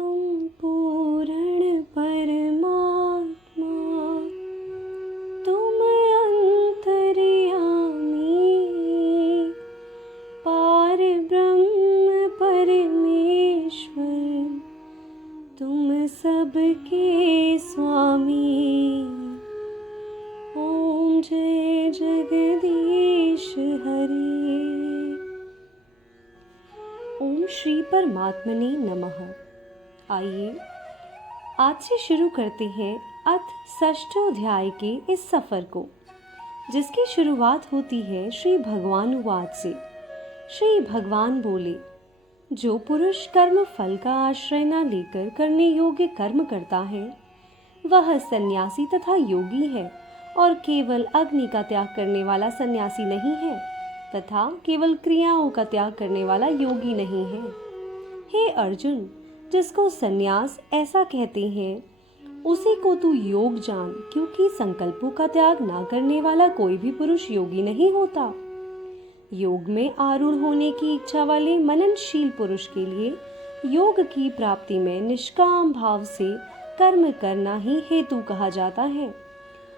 तुम पूर्ण परमात्मा, तुम अंतर्यामी, पार ब्रह्म परमेश्वर, तुम सबके स्वामी। ओम जय जगदीश हरे। ओम श्री परमात्मने नमः। आइए आज से शुरू करते हैं अथ षष्ठोध्याय के इस सफर को, जिसकी शुरुआत होती है श्री भगवान वाच से। श्री भगवान बोले, जो पुरुष कर्म फल का आश्रय न लेकर करने योग्य कर्म करता है, वह सन्यासी तथा योगी है, और केवल अग्नि का त्याग करने वाला सन्यासी नहीं है तथा केवल क्रियाओं का त्याग करने वाला योगी नहीं है। हे अर्जुन, जिसको सन्यास ऐसा कहते हैं, उसी को तू योग जान, क्योंकि संकल्पों का त्याग ना करने वाला कोई भी पुरुष योगी नहीं होता। योग में आरूढ़ होने की इच्छा वाले मननशील पुरुष के लिए योग की प्राप्ति में निष्काम भाव से कर्म करना ही हेतु कहा जाता है,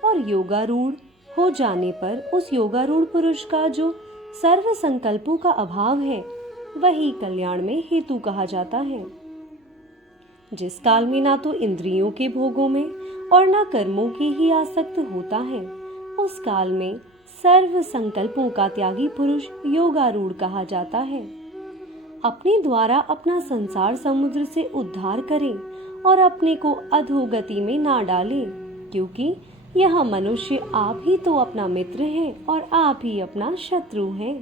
और योगारूढ़ हो जाने पर उस योगारूढ़ पुरुष का जो सर्व संकल्पों का अभाव है, वही कल्याण में हेतु कहा जाता है। जिस काल में ना तो इंद्रियों के भोगों में और ना कर्मों के ही आसक्त होता है, उस काल में सर्व संकल्पों का त्यागी पुरुष योगारूढ़ कहा जाता है। अपने द्वारा अपना संसार समुद्र से उद्धार करें और अपने को अधोगति में ना डालें, क्योंकि यह मनुष्य आप ही तो अपना मित्र है और आप ही अपना शत्रु है।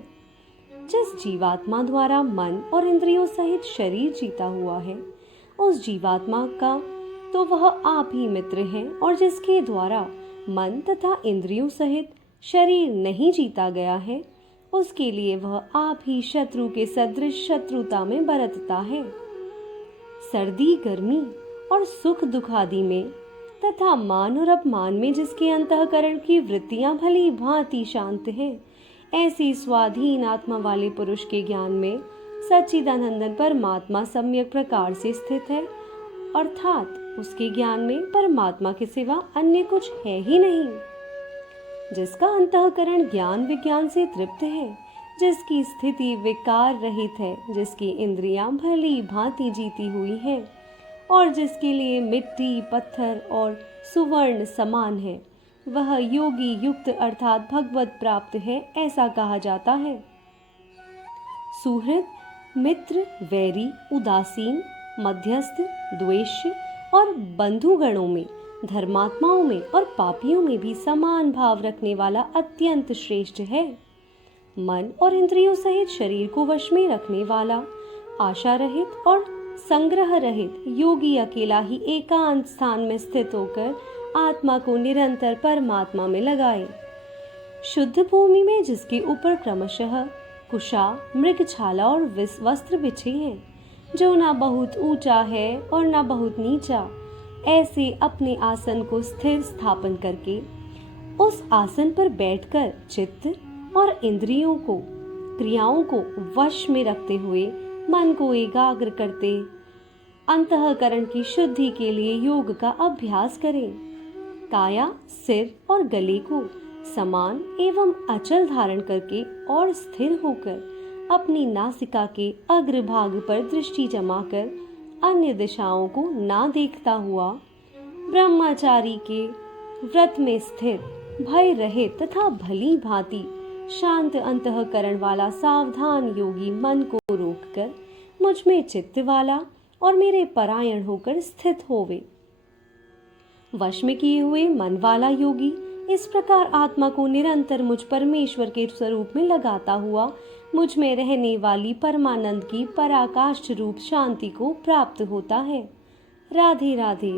जिस जीवात्मा द्वारा मन और इंद्रियों सहित शरीर जीता हुआ है, उस जीवात्मा का तो वह आप ही मित्र है, और जिसके द्वारा मन तथा इंद्रियों सहित शरीर नहीं जीता गया है, उसके लिए वह आप ही शत्रु के सदृश शत्रुता में बरतता है। सर्दी गर्मी और सुख दुख आदि में तथा मान और अपमान में जिसके अंतःकरण की वृत्तियां भली भांति शांत हैं, ऐसी स्वाधीन आत्मा वाले पुरुष के ज्ञान में सच्चिदानंदन परमात्मा सम्यक प्रकार से स्थित है, अर्थात उसके ज्ञान में परमात्मा के सिवा अन्य कुछ है ही नहीं। जिसका अंतःकरण ज्ञान विज्ञान से तृप्त है, जिसकी स्थिति विकार रहित है, जिसकी इंद्रियां भली भांति जीती हुई है, और जिसके लिए मिट्टी पत्थर और सुवर्ण समान है, वह योगी युक्त अर्थात भगवत प्राप्त है, ऐसा कहा जाता है। सुहृद, मित्र, वैरी, उदासीन, मध्यस्थ, द्वेष्य और बंधुगणों में, धर्मात्माओं में और पापियों में भी समान भाव रखने वाला अत्यंत श्रेष्ठ है। मन और इंद्रियों सहित शरीर को वश में रखने वाला, आशा रहित और संग्रह रहित योगी अकेला ही एकांत स्थान में स्थित होकर आत्मा को निरंतर परमात्मा में लगाए। शुद्ध भूमि में जिसके ऊपर क्रमशः कुशा, मृगछाला और वस्त्र बिछे हैं, जो ना बहुत ऊंचा है और ना बहुत नीचा, ऐसे अपने आसन को स्थिर स्थापन करके उस आसन पर बैठकर चित्त और इंद्रियों को, क्रियाओं को वश में रखते हुए मन को एकाग्र करते अंतःकरण की शुद्धि के लिए योग का अभ्यास करें। काया, सिर और गले को समान एवं अचल धारण करके और स्थिर होकर अपनी नासिका के अग्रभाग पर दृष्टि जमाकर अन्य दिशाओं को ना देखता हुआ ब्रह्मचारी के व्रत में स्थिर, भय रहित तथा भली भांति शांत अंतःकरण वाला सावधान योगी मन को रोककर मुझ में चित्त वाला और मेरे परायण होकर स्थित होवे। वश में किए हुए मन वाला योगी इस प्रकार आत्मा को निरंतर मुझ परमेश्वर के स्वरूप में लगाता हुआ मुझ में रहने वाली परमानंद की पराकाष्ठ रूप शांति को प्राप्त होता है। राधे राधे।